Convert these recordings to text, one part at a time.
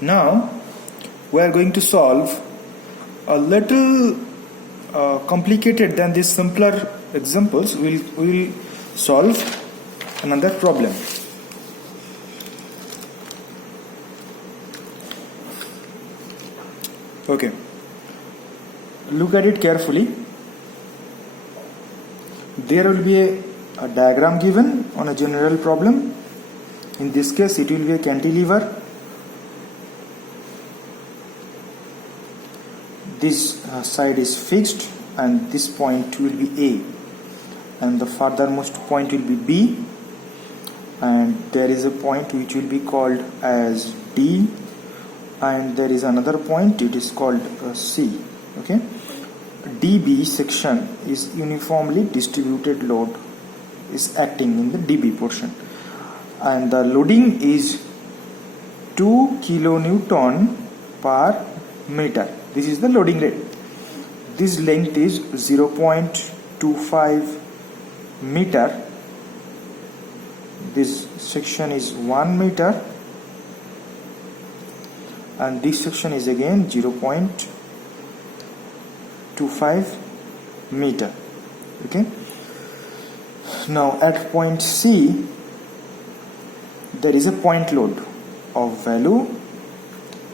Now we are going to solve a little complicated than these simpler examples. We will solve another problem. Okay, look at it carefully. There will be a diagram given on a general problem. In this case it will be a cantilever. This side is fixed and this point will be A, and the furthermost point will be B, and there is a point which will be called as D, and there is another point, it is called C. Okay, DB section is uniformly distributed load is acting in the DB portion, and the loading is 2 kilonewton per meter. This is the loading rate. This length is 0.25 meter. This section is 1 meter, and this section is again 0.25 meter. Okay. Now at point C there is a point load of value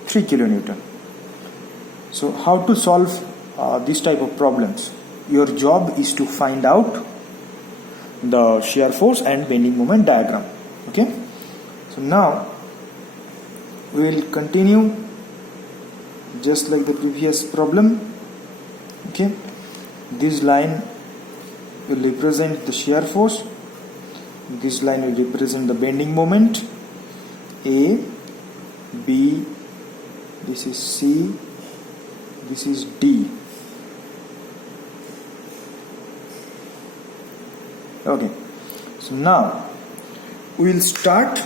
3 kilonewton. So how to solve this type of problems? Your job is to find out the shear force and bending moment diagram. Okay. So now we will continue just like the previous problem. Okay. This line will represent the shear force. This line will represent the bending moment. A, B, this is C, this is D. Okay, so now we will start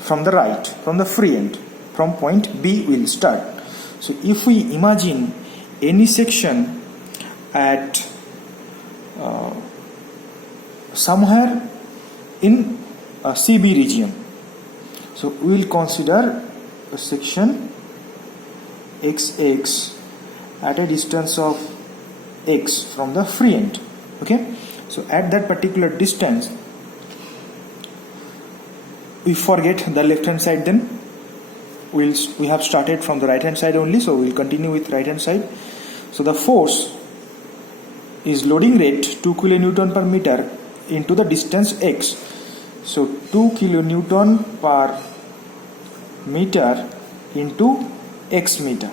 from the right, from the free end. From point B we will start. So if we imagine any section at somewhere in a CB region, so we will consider a section XX at a distance of X from the free end. Okay, so at that particular distance we forget the left hand side, then we have started from the right hand side only, so we will continue with right hand side. So the force is loading rate 2 kilonewton per meter into the distance X. So 2 kilonewton per meter into X meter.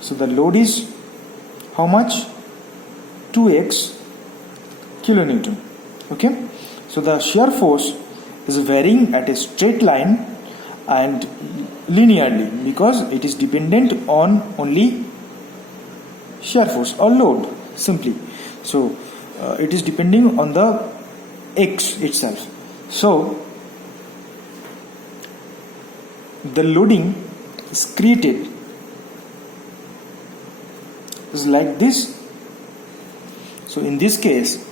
So the load is how much? 2x kilonewton. Okay, so the shear force is varying at a straight line and linearly because it is dependent on only shear force or load simply. So it is depending on the X itself. So the loading is created is like this. So in this case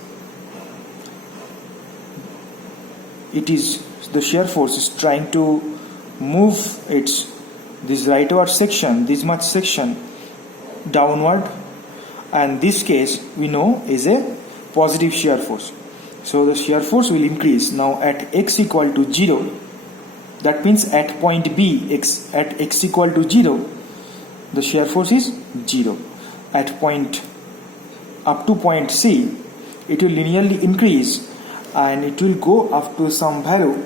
it is the shear force is trying to move this rightward section, this much section downward, and this case we know is a positive shear force. So the shear force will increase. Now at X equal to 0, that means at point B, at X equal to 0, the shear force is 0. At point up to point C, it will linearly increase and it will go up to some value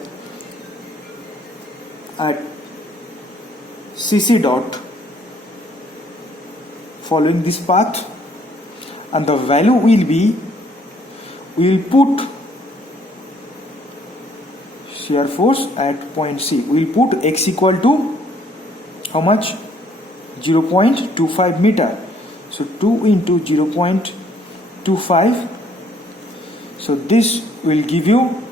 at CC dot following this path, and the value will be, we will put shear force at point C. We will put X equal to how much? 0.25 meter. So 2 into 0.25. So this will give you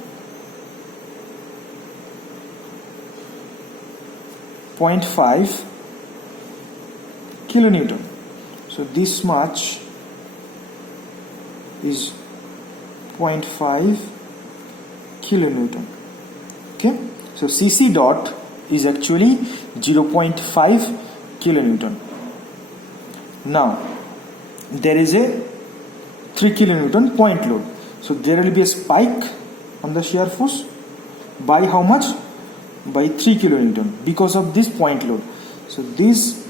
0.5 kilonewton. So this much is 0.5 kilonewton. Okay, so CC dot is actually 0.5 kilonewton. Now there is a 3 kilonewton point load, so there will be a spike on the shear force by how much? By 3 kilonewton because of this point load. So this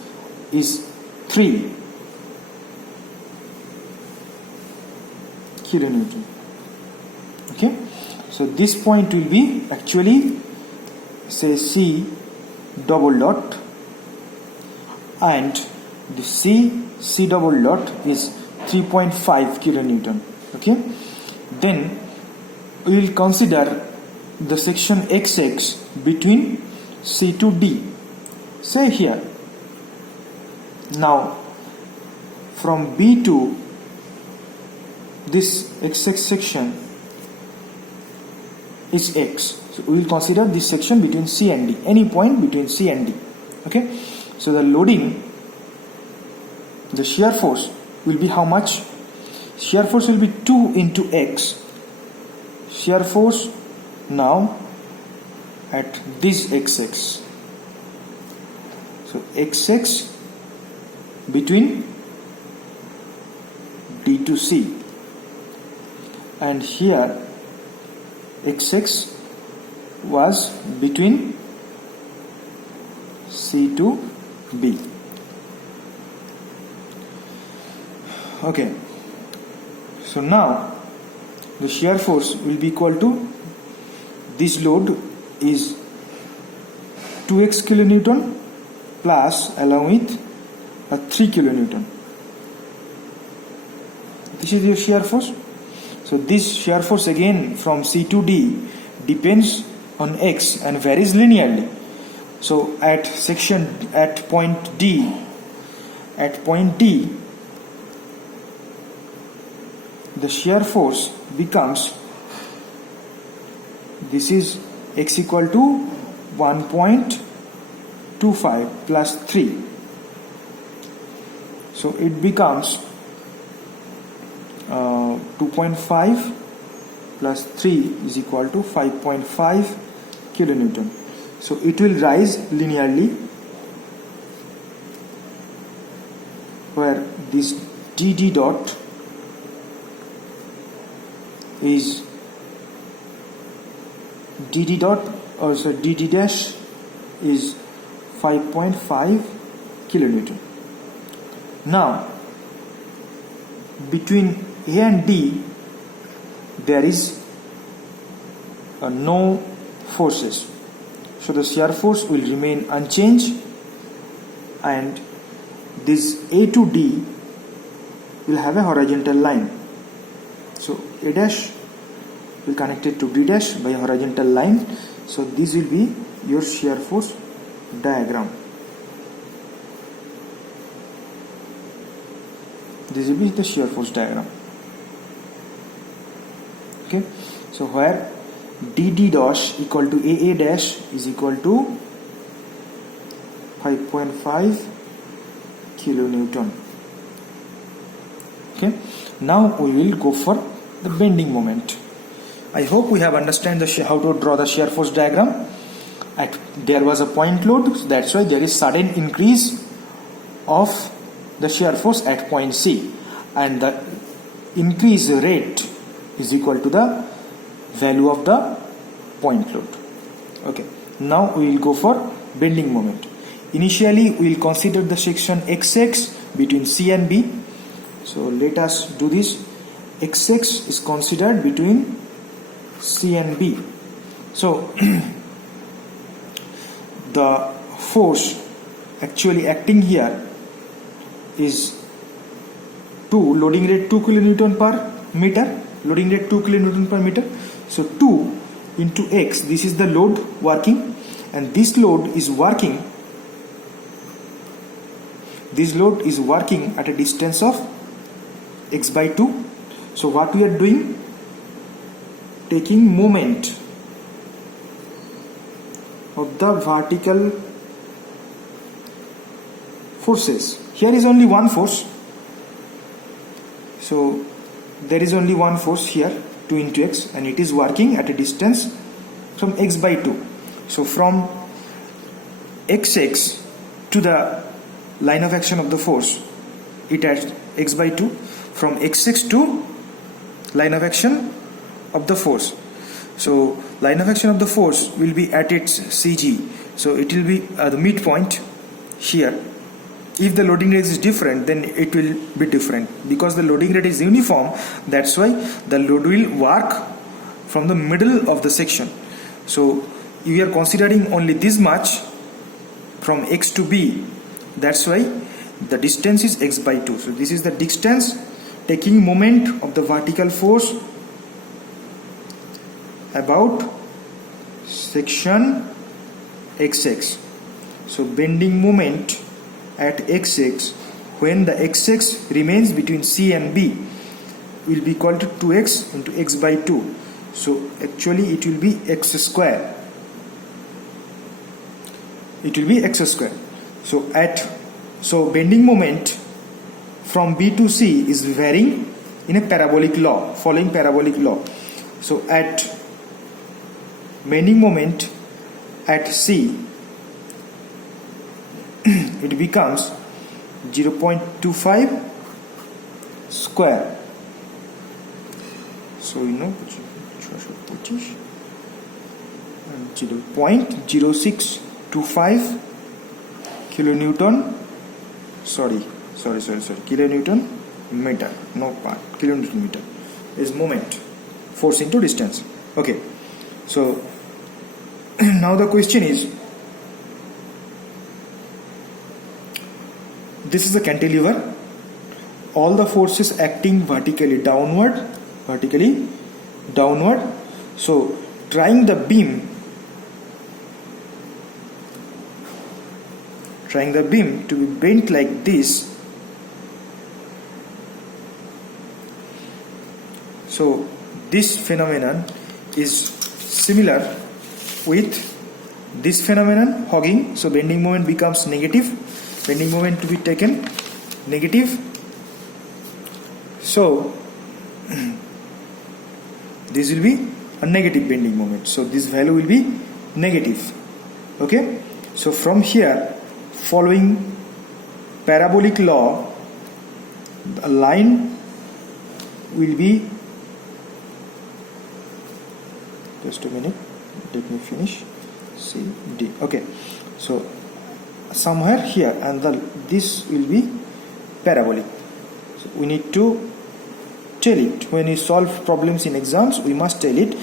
is 3 kilonewton. Okay, so this point will be actually, say, C double dot, and the C double dot is 3.5 kilonewton. Okay, then we will consider the section XX between C to D, say here. Now from B to this XX section is X, so we will consider this section between C and D, any point between C and D. Okay, so the loading, the shear force will be how much? Shear force will be 2 into X. Shear force now at this XX, so XX between D to C, and here XX was between C to B. Okay, so now the shear force will be equal to, this load is 2x kilonewton plus along with a 3 kilonewton. This is your shear force. So this shear force again from C to D depends on X and varies linearly. So at point D, the shear force becomes, this is X equal to 1.25 plus 3. So it becomes 2.5 plus 3 is equal to 5.5 kilonewton. So it will rise linearly, where this DD dot is DD dash is 5.5 kilonewton. Now between A and D there is no forces, so the shear force will remain unchanged, and this A to D will have a horizontal line. So A dash will connect it to D dash by a horizontal line. So this will be your shear force diagram. This will be the shear force diagram. Okay, so where DD dash equal to AA dash is equal to 5.5 kilonewton. Okay, now we will go for the bending moment. I hope we have understand how to draw the shear force diagram. There was a point load, so that's why there is sudden increase of the shear force at point C, and the increase rate is equal to the value of the point load. Okay, now we will go for bending moment. Initially we will consider the section XX between C and B. So let us do this. XX is considered between C and B. So the force actually acting here is loading rate 2 kilonewton per meter, loading rate 2 kilonewton per meter. So 2 into X, this is the load working, and this load is working at a distance of X by 2. So what we are doing, taking moment of the vertical forces. Here is only one force, so there is only one force here, 2 into X, and it is working at a distance from X by 2. So from xx to the line of action of the force, it adds x by 2 from xx to line of action of the force. So line of action of the force will be at its CG, so it will be the midpoint here. If the loading rate is different, then it will be different. Because the loading rate is uniform, that's why the load will work from the middle of the section. So we are considering only this much from x to b, that's why the distance is x by 2. So this is the distance taking moment of the vertical force about section xx. So bending moment at xx when the xx remains between C and B will be equal to 2x into x by 2. So actually it will be x square. It will be x square. So bending moment from B to C is varying in a parabolic law, following parabolic law. So at bending moment at C, it becomes 0.25 square. So you know 0.0625 kilonewton. Sorry, kilonewton meter, no part, kilonewton meter is moment, force into distance. Okay, so now the question is, this is a cantilever, all the forces acting vertically downward. So trying the beam to be bent like this. So this phenomenon is similar with this phenomenon, hogging. So bending moment becomes negative, bending moment to be taken negative. So this will be a negative bending moment, so this value will be negative. Okay, so from here, following parabolic law, the line will be, just a minute, let me finish, C, D. Okay, so somewhere here, and this will be parabolic. So we need to tell it. When you solve problems in exams, we must tell it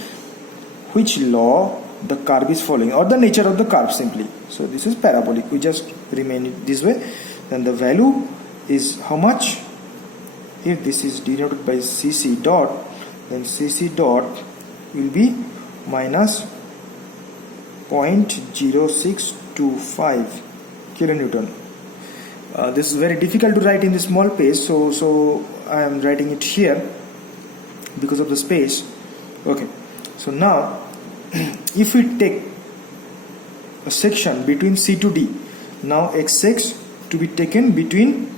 which law the curve is following, or the nature of the curve simply. So this is parabolic, we just remain it this way. Then the value is how much? If this is denoted by cc dot, then cc dot will be minus 0.0625 kilonewton. This is very difficult to write in the small page, so I am writing it here because of the space. Okay, so now if we take a section between C to D, now xx to be taken between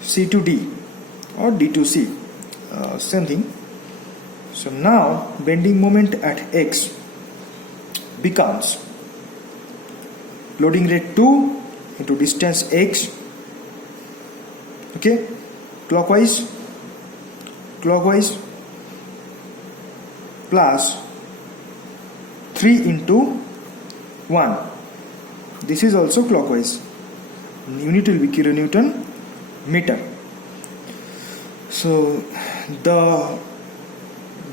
C to D or D to C, same thing. So now bending moment at x becomes loading rate 2 into distance x, okay, clockwise plus 3 into 1, this is also clockwise, unit will be kilonewton meter. So the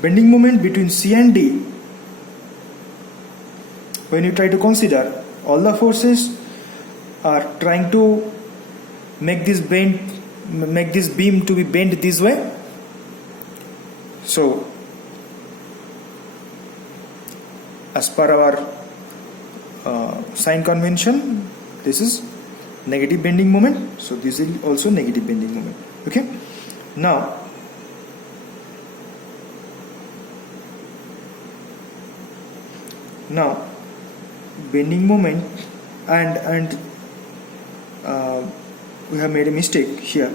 bending moment between C and D, when you try to consider, all the forces are trying to make this beam to be bent this way. So as per our sign convention, this is negative bending moment, so this is also negative bending moment. Okay, now bending moment, and we have made a mistake here.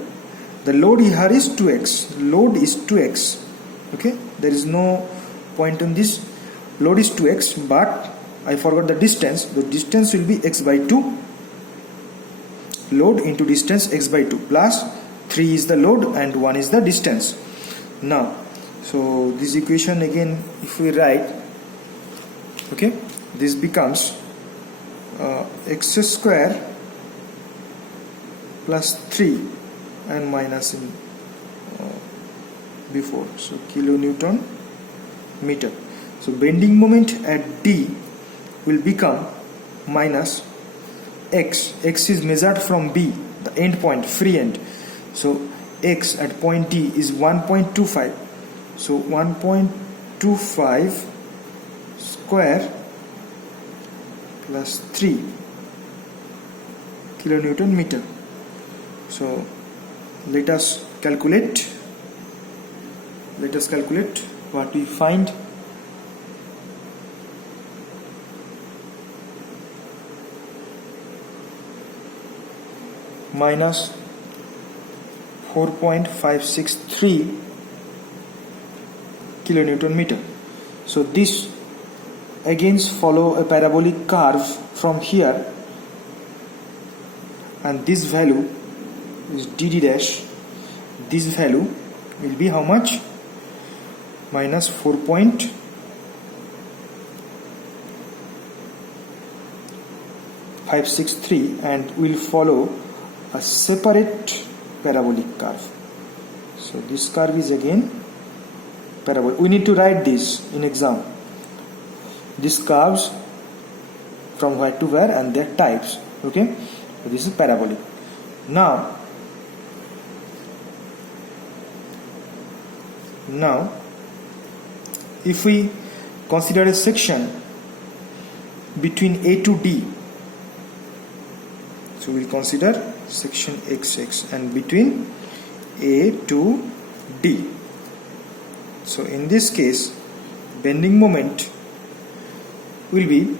The load here is 2x. Load is 2x. Okay, there is no point on this. Load is 2x, but I forgot the distance. The distance will be x by 2. Load into distance x by 2 plus 3 is the load and 1 is the distance. Now, so this equation again, if we write, okay, this becomes x square plus 3 and minus in before, so kilonewton meter. So bending moment at D will become minus x. X is measured from B, the end point, free end. So x at point D is 1.25. So 1.25 square plus 3 kilonewton meter. So let us calculate what we find. Minus 4.563 kilonewton meter. So this again follow a parabolic curve from here, and this value is dd dash. This value will be how much? Minus 4.563, and will follow a separate parabolic curve. So this curve is again parabolic. We need to write this in exam. These curves from where to where and their types. Okay, so this is parabolic. Now if we consider a section between A to D, so we'll consider section XX and between A to D. So in this case, bending moment will be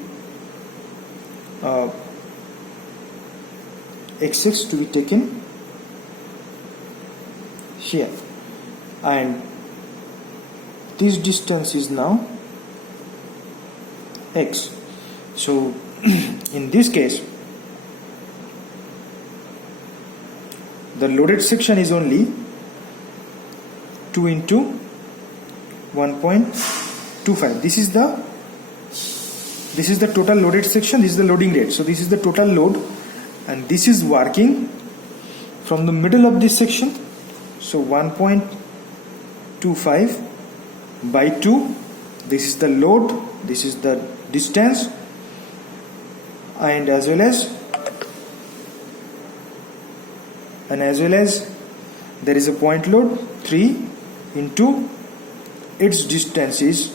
XX to be taken here, and this distance is now X. So in this case, the loaded section is only 2 into 1.25. This is the total loaded section. This is the loading rate. So this is the total load, and this is working from the middle of this section. So 1.25 by 2. This is the load. This is the distance, and as well as there is a point load 3 into its distance is,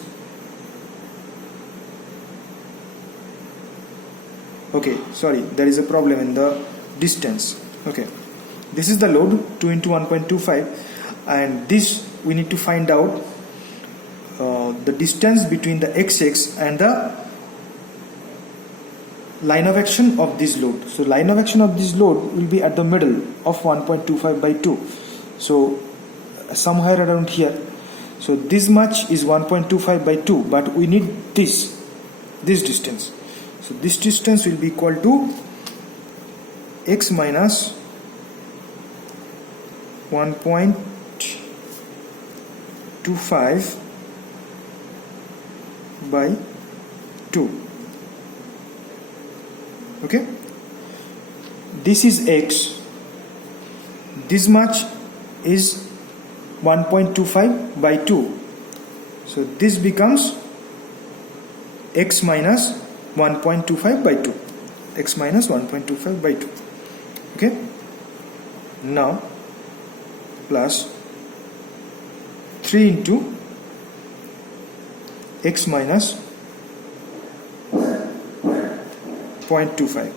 okay, sorry, there is a problem in the distance. Okay, this is the load 2 into 1.25, and this we need to find out the distance between the XX and the line of action of this load. So line of action of this load will be at the middle of 1.25 by 2. So somewhere around here. So this much is 1.25 by 2, but we need this distance. So this distance will be equal to x minus 1.25 by 2. Okay, this is x, this much is 1.25 by 2, so this becomes x minus 1.25 by 2, x minus 1.25 by 2. Okay, now plus 3 into x minus 0.25.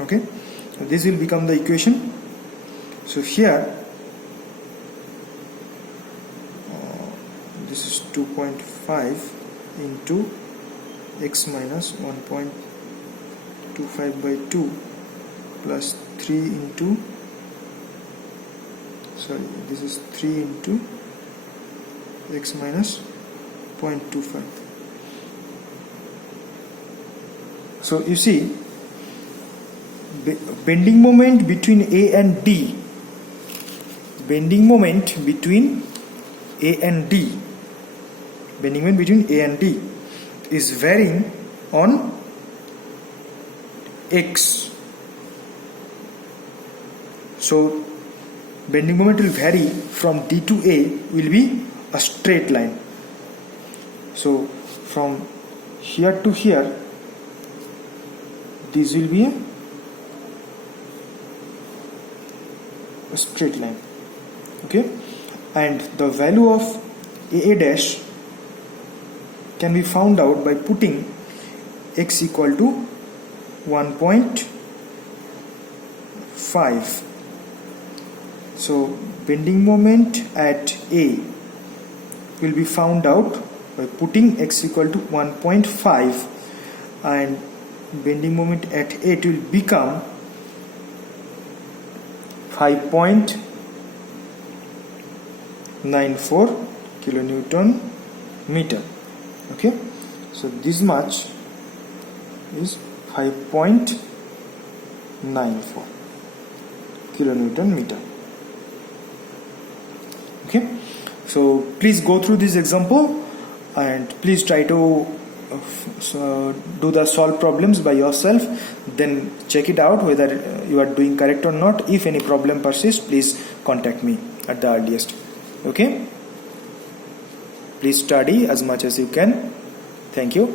Okay, so this will become the equation. So here this is 2.5 into x minus 1.25 by 2 plus 3 into, sorry, this is 3 into x minus 0.25. So you see, bending moment between A and D, bending moment between A and D, bending moment between A and D is varying on X. So bending moment will vary from D to A, will be a straight line. So from here to here, this will be a straight line. Okay, and the value of AA dash can be found out by putting x equal to 1.5. So bending moment at A will be found out by putting x equal to 1.5, and bending moment at A it will become 5.94 kilonewton meter. Okay, so this much is 5.94 kilonewton meter. Okay, so please go through this example and please try to do the solve problems by yourself, then check it out whether you are doing correct or not. If any problem persists, please contact me at the earliest. Okay, please study as much as you can. Thank you.